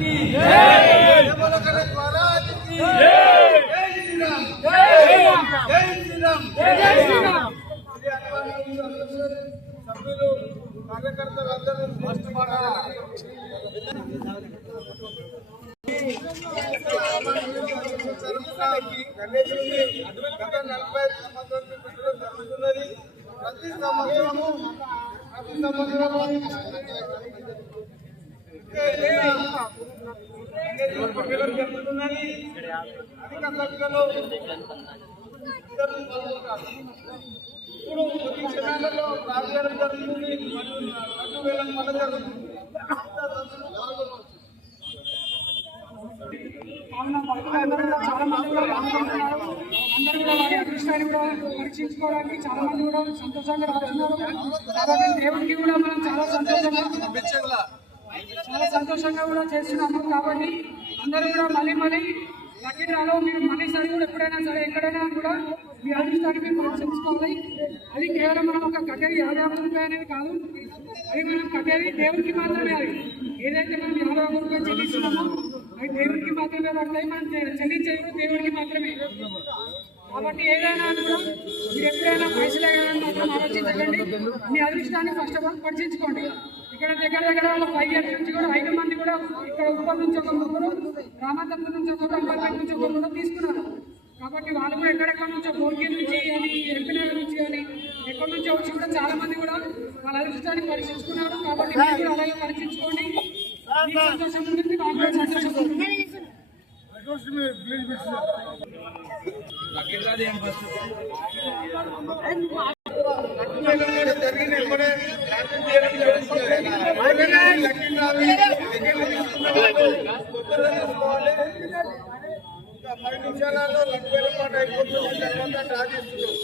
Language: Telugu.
की जय बोलो गणेश महाराज की जय श्री राम जय श्री राम जय श्री राम సభ్యులు కార్యకర్తలందరూ ఫస్ట్ మాట్లాడాలి గణేశుడిని గత 45 సంవత్సరాల పెట్టడం జరుగుతున్నది. ప్రతి సంవత్సరము పెట్టడం జరుగుతున్నది. అధిక సంఖ్యలో ఇతరులు పాల్గొంటారు. ఇప్పుడు కొద్ది క్షణాలలో రాజకీయం జరుగుతుంది, రద్దు వేలం వల్ల జరుగుతుంది. చాలా మంది కూడా పాల్గొంటున్నారు. అందరూ కూడా వారి అదృష్టాన్ని కూడా పరీక్షించుకోవడానికి చాలా మంది కూడా సంతోషంగా రాస్తున్నారు. కాబట్టి దేవుడికి కూడా మనం చాలా సంతోషంగా కూడా చేస్తున్నాము. కాబట్టి అందరూ కూడా మళ్ళీ లక్కీ డ్రాలో మీరు మళ్ళీ సరే కూడా ఎప్పుడైనా సరే ఎక్కడైనా కూడా మీ అదృష్టాన్ని మీరు పరీక్షించుకోవాలి. అది కేవలం మనం ఒక కట్టేది 50 రూపాయలు అనేది కాదు, అది మనం కట్టేది దేవుడికి మాత్రమే. అది ఏదైతే మనం 50 రూపాయలు చెల్లిస్తున్నామో అవి దేవుడికి మాత్రమే పడతాయి, మనం చెల్లించేది దేవుడికి మాత్రమే. కాబట్టి ఏదైనా కూడా మీరు ఎప్పుడైనా పైసలు మాత్రం ఆలోచించకండి, మీ అదృష్టాన్ని ఫస్ట్ ఆఫ్ ఆల్ పరీక్షించుకోండి. ఇక్కడ దగ్గర 5 ఇయర్స్ నుంచి కూడా 5 మంది కూడా ఇక్కడ ఉప్పల్ నుంచి ఒక ముగ్గురు, రామతత్వం నుంచి ఒకరు, అంబర్పేట నుంచి ఒకరు కూడా తీసుకున్నారు. కాబట్టి వాళ్ళు కూడా ఎక్కడెక్కడ నుంచో బోర్గి నుంచి అని ఎంపీనగర్ నుంచి అని ఎక్కడి నుంచో వచ్చి కూడా చాలా మంది కూడా వాళ్ళ అదృష్టాన్ని పరీక్షించుకున్నారు. కాబట్టి మీరు కూడా అలాగే పరీక్షించుకోండి. సంతోషం ఉంటుంది, నాకు కూడా సంతోషం ఉంటుంది. ఇంకా 10 నిమిషాలలో లక్ష రూపాయలు అయిపోతుంది. తర్వాత డ్రా చేస్తున్నాం.